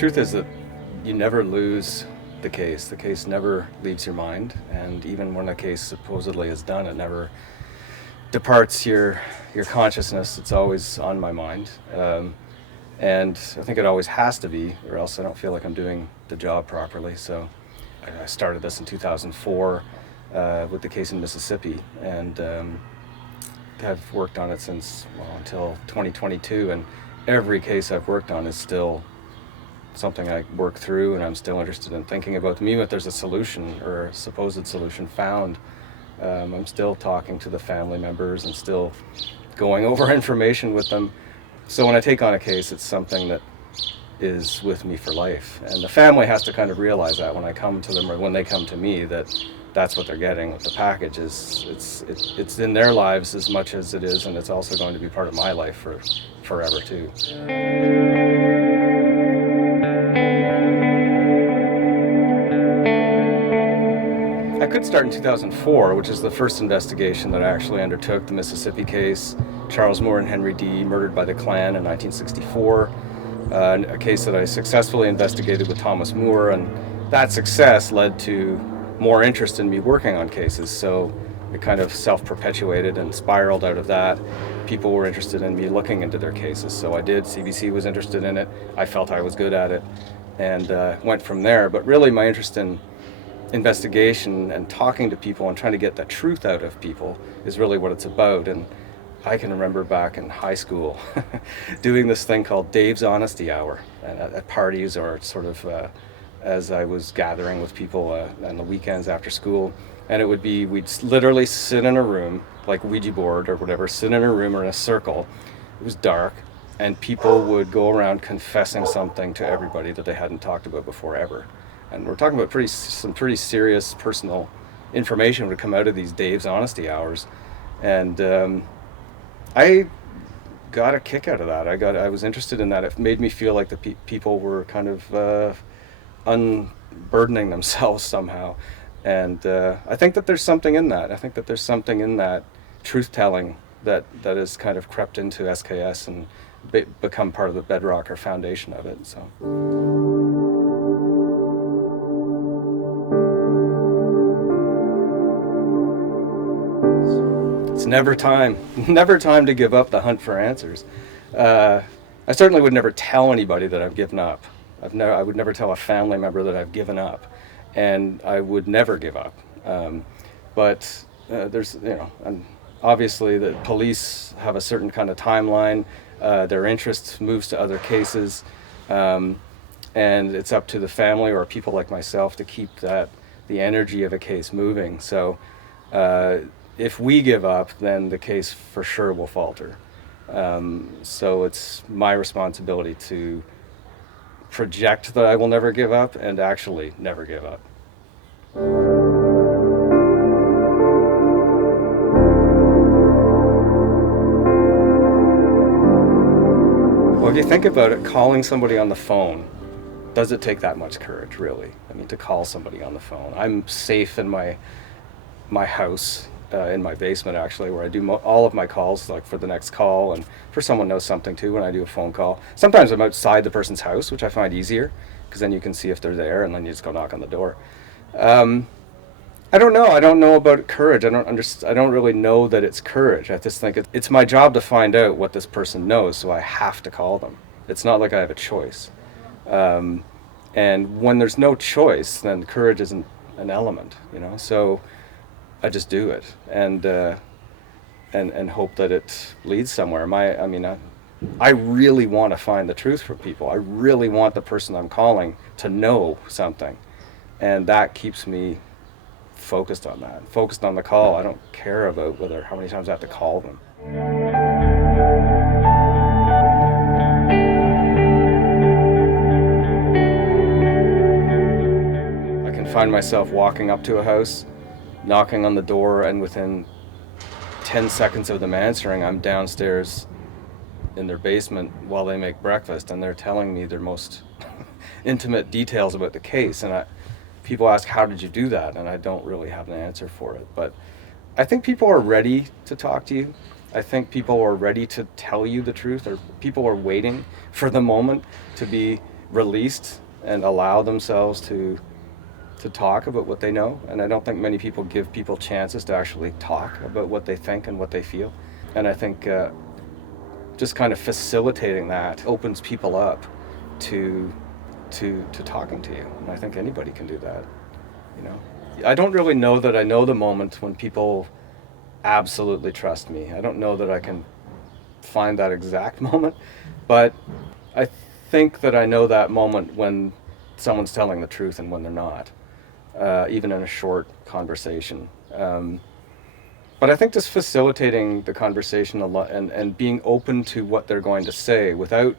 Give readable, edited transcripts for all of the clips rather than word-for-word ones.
truth is that you never lose the case. The case never leaves your mind, and even when a case supposedly is done, it never departs your consciousness. It's always on my mind, and I think it always has to be, or else I don't feel like I'm doing the job properly. So I started this in 2004 with the case in Mississippi, and I've worked on it since until 2022, and every case I've worked on is still something I work through, and I'm still interested in thinking about them. Even if there's a solution or a supposed solution found, I'm still talking to the family members and still going over information with them. So when I take on a case, it's something that is with me for life, and the family has to kind of realize that when I come to them, or when they come to me, that that's what they're getting. The package is it's in their lives as much as it is, and it's also going to be part of my life for forever too. I could start in 2004, which is the first investigation that I actually undertook, the Mississippi case, Charles Moore and Henry D. murdered by the Klan in 1964, a case that I successfully investigated with Thomas Moore, and that success led to more interest in me working on cases, so it kind of self-perpetuated and spiraled out of that. People were interested in me looking into their cases, so I did. CBC was interested in it. I felt I was good at it, and went from there. But really my interest in investigation and talking to people and trying to get the truth out of people is really what it's about. And I can remember back in high school doing this thing called Dave's Honesty Hour at parties, or sort of as I was gathering with people on the weekends after school. And it would be, we'd literally sit in a room, like Ouija board or whatever, sit in a room or in a circle. It was dark, and people would go around confessing something to everybody that they hadn't talked about before ever. And we're talking about some pretty serious personal information would come out of these Dave's Honesty Hours. And I got a kick out of that. I was interested in that. It made me feel like the people were kind of unburdening themselves somehow. And I think that there's something in that. I think that there's something in that truth-telling that has kind of crept into SKS and become part of the bedrock or foundation of it. So. It's never time to give up the hunt for answers. I certainly would never tell anybody that I've given up. I would never tell a family member that I've given up, and I would never give up. But there's, and obviously the police have a certain kind of timeline. Their interest moves to other cases, and it's up to the family or people like myself to keep the energy of a case moving. So if we give up, then the case for sure will falter. So it's my responsibility to project that I will never give up and actually never give up. Well, if you think about it, calling somebody on the phone, does it take that much courage, really? I mean, to call somebody on the phone. I'm safe in my house, in my basement actually, where I do all of my calls, like for the next call, and for someone knows something too when I do a phone call. Sometimes I'm outside the person's house, which I find easier, because then you can see if they're there, and then you just go knock on the door. I don't know about courage. I don't really know that it's courage. I just think it's my job to find out what this person knows, so I have to call them. It's not like I have a choice. And when there's no choice, then courage isn't an element, so I just do it, and hope that it leads somewhere. I really want to find the truth for people. I really want the person I'm calling to know something, and that keeps me focused on that. Focused on the call. I don't care about how many times I have to call them. I can find myself walking up to a house, knocking on the door, and within 10 seconds of them answering, I'm downstairs in their basement while they make breakfast, and they're telling me their most intimate details about the case. And people ask, how did you do that? And I don't really have an answer for it. But I think people are ready to talk to you. I think people are ready to tell you the truth, or people are waiting for the moment to be released and allow themselves to talk about what they know. And I don't think many people give people chances to actually talk about what they think and what they feel. And I think just kind of facilitating that opens people up to talking to you. And I think anybody can do that, you know. I don't really know that I know the moment when people absolutely trust me. I don't know that I can find that exact moment, but I think that I know that moment when someone's telling the truth and when they're not, even in a short conversation. But I think just facilitating the conversation a lot and being open to what they're going to say without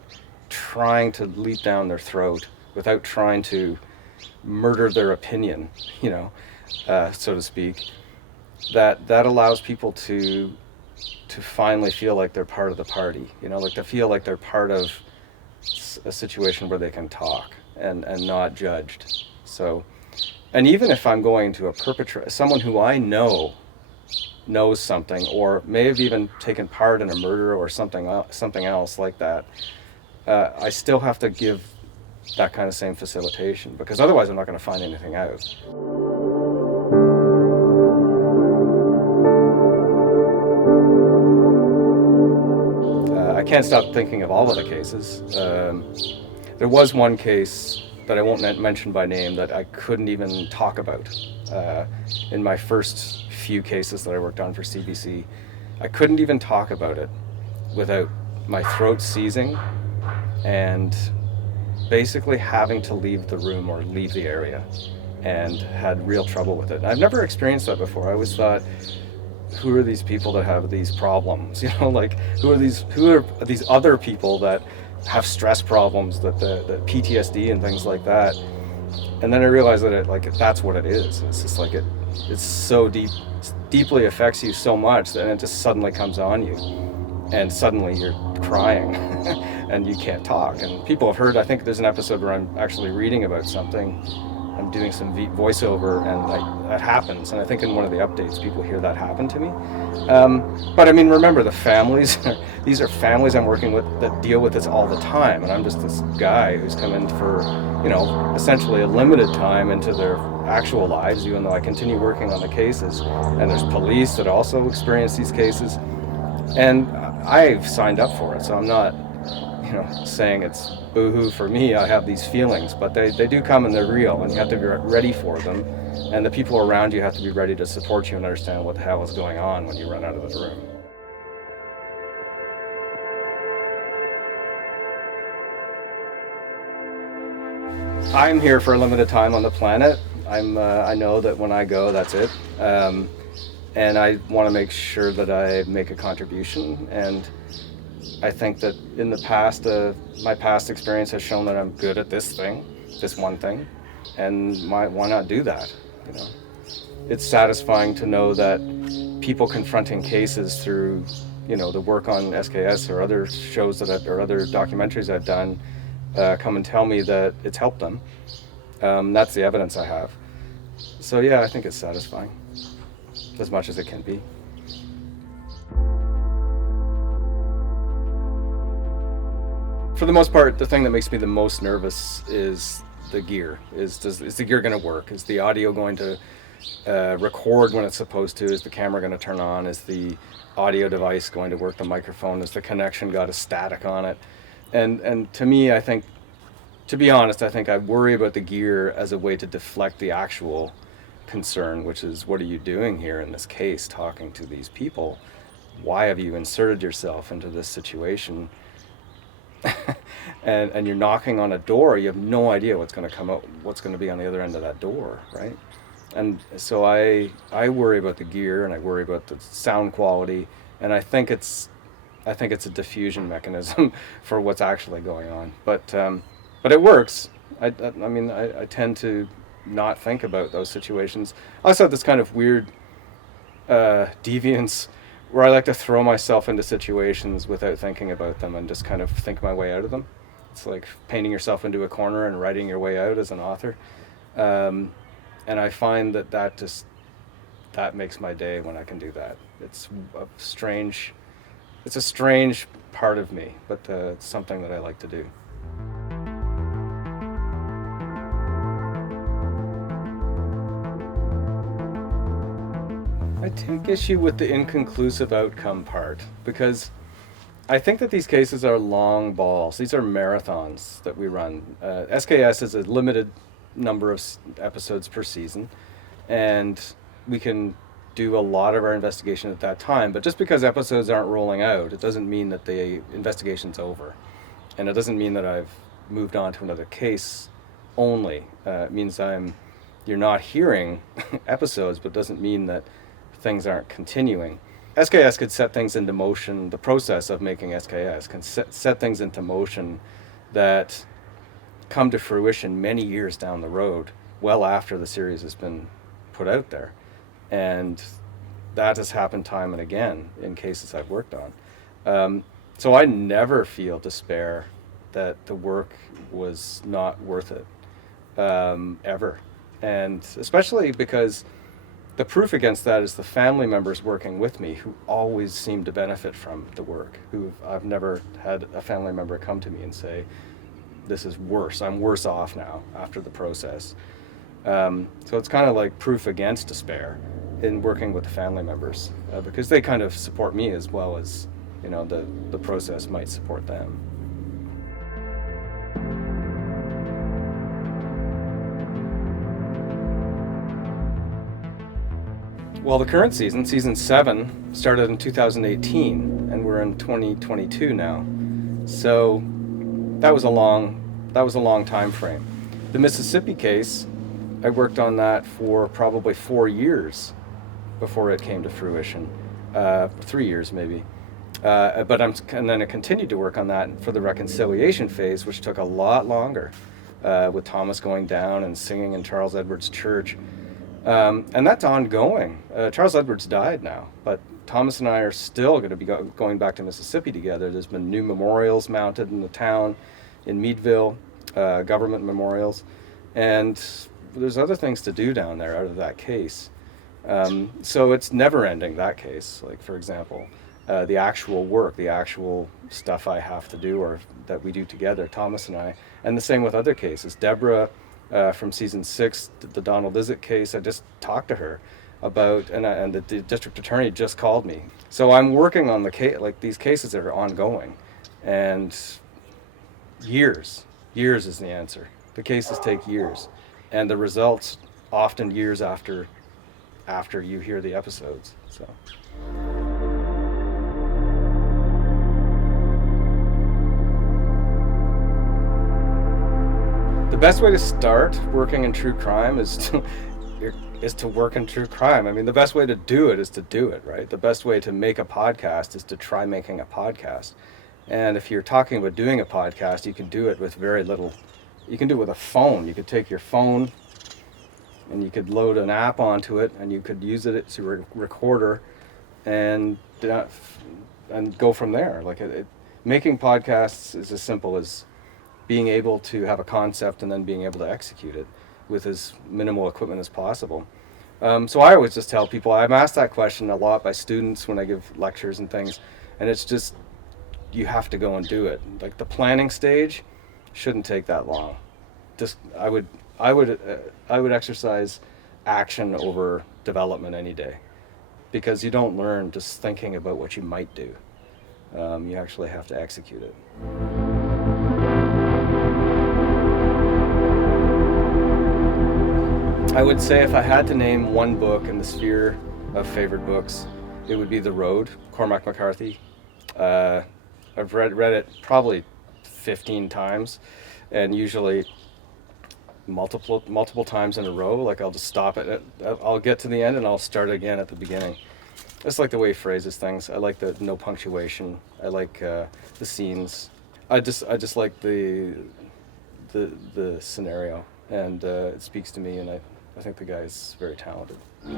trying to leap down their throat, without trying to murder their opinion, you know, so to speak, that allows people to finally feel like they're part of the party, you know, like to feel like they're part of a situation where they can talk and not judged. So, and even if I'm going to a perpetrator, someone who I know knows something or may have even taken part in a murder or something else like that, I still have to give that kind of same facilitation, because otherwise I'm not going to find anything out. I can't stop thinking of all of the cases. There was one case that I won't mention by name that I couldn't even talk about. In my first few cases that I worked on for CBC, I couldn't even talk about it without my throat seizing and basically having to leave the room or leave the area, and had real trouble with it. And I've never experienced that before. I always thought, who are these people that have these problems? You know, like who are these other people that have stress problems, that the PTSD and things like that? And then I realized that that's what it is. It's just like it's so deeply affects you so much that it just suddenly comes on you, and suddenly you're crying and you can't talk. And people have heard, I think there's an episode where I'm actually reading about something. I'm doing some voiceover, and that happens. And I think in one of the updates, people hear that happen to me. But I mean, remember, the families, these are families I'm working with that deal with this all the time. And I'm just this guy who's come in for, you know, essentially a limited time into their actual lives, even though I continue working on the cases. And there's police that also experience these cases. And I've signed up for it, so I'm not, you know, saying it's boo-hoo for me. I have these feelings, but they do come and they're real, and you have to be ready for them. And the people around you have to be ready to support you and understand what the hell is going on when you run out of the room. I'm here for a limited time on the planet. I know that when I go, that's it. And I want to make sure that I make a contribution. And I think that in the past, my past experience has shown that I'm good at this one thing, and why not do that? You know, it's satisfying to know that people confronting cases through, you know, the work on SKS or other shows or other documentaries I've done, come and tell me that it's helped them. That's the evidence I have. So yeah, I think it's satisfying, as much as it can be. For the most part, the thing that makes me the most nervous is the gear. Is the gear going to work? Is the audio going to record when it's supposed to? Is the camera going to turn on? Is the audio device going to work? The microphone? Is the connection got a static on it? And to me, I think, to be honest, I think I worry about the gear as a way to deflect the actual concern, which is, what are you doing here in this case, talking to these people? Why have you inserted yourself into this situation? and you're knocking on a door. You have no idea what's going to come out, what's going to be on the other end of that door, right? And so I worry about the gear, and I worry about the sound quality, and I think it's a diffusion mechanism for what's actually going on. But it works. I mean, I tend to not think about those situations. I also have this kind of weird deviance where I like to throw myself into situations without thinking about them and just kind of think my way out of them. It's like painting yourself into a corner and writing your way out as an author. And I find that makes my day when I can do that. It's a strange part of me, but it's something that I like to do. take issue with the inconclusive outcome part, because I think that these cases are long balls. These are marathons that we run. SKS is a limited number of episodes per season, and we can do a lot of our investigation at that time. But just because episodes aren't rolling out, it doesn't mean that the investigation's over. And it doesn't mean that I've moved on to another case only. It means you're not hearing episodes, but doesn't mean that things aren't continuing. SKS could set things into motion. The process of making SKS can set things into motion that come to fruition many years down the road, well after the series has been put out there. And that has happened time and again in cases I've worked on. So I never feel despair that the work was not worth it, ever. And especially because the proof against that is the family members working with me who always seem to benefit from the work. I've never had a family member come to me and say, this is worse, I'm worse off now after the process. So it's kind of like proof against despair in working with the family members, because they kind of support me as well as, the process might support them. Well, the current season 7, started in 2018, and we're in 2022 now. So that was a long time frame. The Mississippi case, I worked on that for probably 4 years before it came to fruition, 3 years maybe. And then I continued to work on that for the reconciliation phase, which took a lot longer, with Thomas going down and singing in Charles Edwards Church. And that's ongoing. Charles Edwards died now, but Thomas and I are still going to be going back to Mississippi together. There's been new memorials mounted in the town, in Meadville, government memorials, and there's other things to do down there out of that case. So it's never ending, that case. Like, for example, the actual work, the actual stuff I have to do or that we do together, Thomas and I, and the same with other cases. Deborah, from season 6, the Donald Izzett case, I just talked to her about, and the district attorney just called me. So I'm working on the case, like these cases that are ongoing, and years is the answer. The cases take years, and the results often years after you hear the episodes. So. The best way to start working in true crime is to work in true crime. I mean, the best way to do it is to do it, right? The best way to make a podcast is to try making a podcast. And if you're talking about doing a podcast, you can do it with very little. You can do it with a phone. You could take your phone and you could load an app onto it, and you could use it as a recorder and go from there. Making podcasts is as simple as being able to have a concept and then being able to execute it with as minimal equipment as possible. So I always just tell people, I'm asked that question a lot by students when I give lectures and things, and it's just, you have to go and do it. Like, the planning stage shouldn't take that long. Just I would exercise action over development any day, because you don't learn just thinking about what you might do. You actually have to execute it. I would say if I had to name one book in the sphere of favorite books, it would be The Road, Cormac McCarthy. I've read it probably 15 times, and usually multiple times in a row. Like, I'll just stop it. I'll get to the end and I'll start again at the beginning. I just like the way he phrases things. I like the no punctuation. I like the scenes. I just like the scenario, and it speaks to me, and I think the guy's very talented. I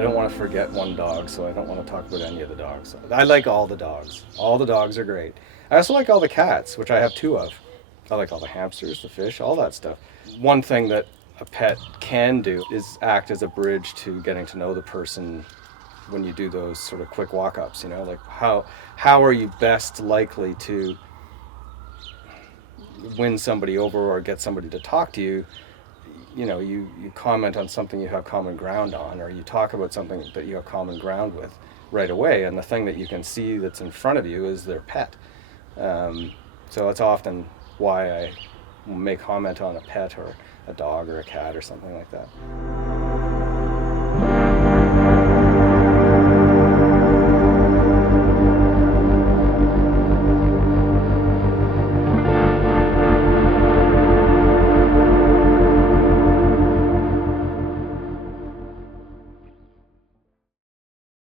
don't want to forget one dog, so I don't want to talk about any of the dogs. I like all the dogs. All the dogs are great. I also like all the cats, which I have 2 of. I like all the hamsters, the fish, all that stuff. One thing that a pet can do is act as a bridge to getting to know the person when you do those sort of quick walk-ups, like how are you best likely to win somebody over or get somebody to talk to you you comment on something you have common ground on, or you talk about something that you have common ground with right away, and the thing that you can see that's in front of you is their pet. So that's often why I may comment on a pet or a dog or a cat or something like that.